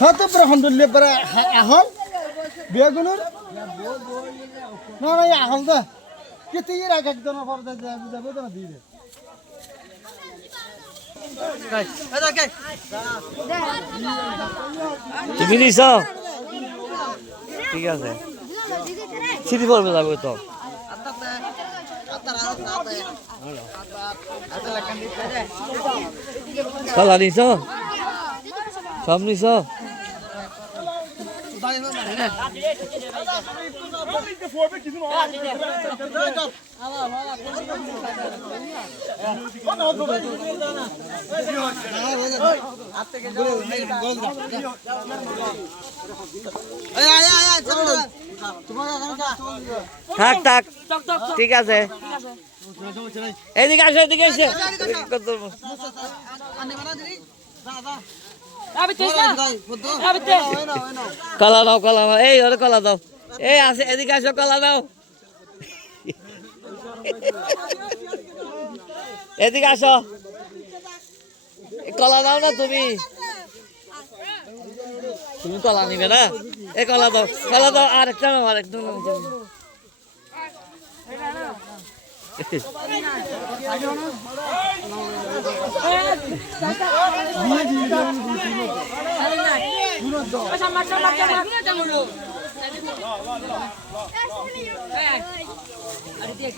সাথে পরে হন্ডুল্লে পরে আহল। বেগুনুর না না আহল দে। কেতে এর এক একজনের পর যাবে তো দিয়ে দে তুমি নিছ? ঠিক আছে। সিটি পড়বে যাবে তো। কলা নিছ? সব নিছ? থাক থাক। ঠিক আছে। এদিকে আসো এদিকে আসো। কলা দাও কলা দাও এই ওরে কলা দাও এই আছে এদিকে আসো কলা দাও এদিকে আসো কলা দাও না তুমি তুমি কলা নিবে না এ কলা দাও কলা দাও আর একটা নাও আর একটা নাও তুমি। আরে দেখ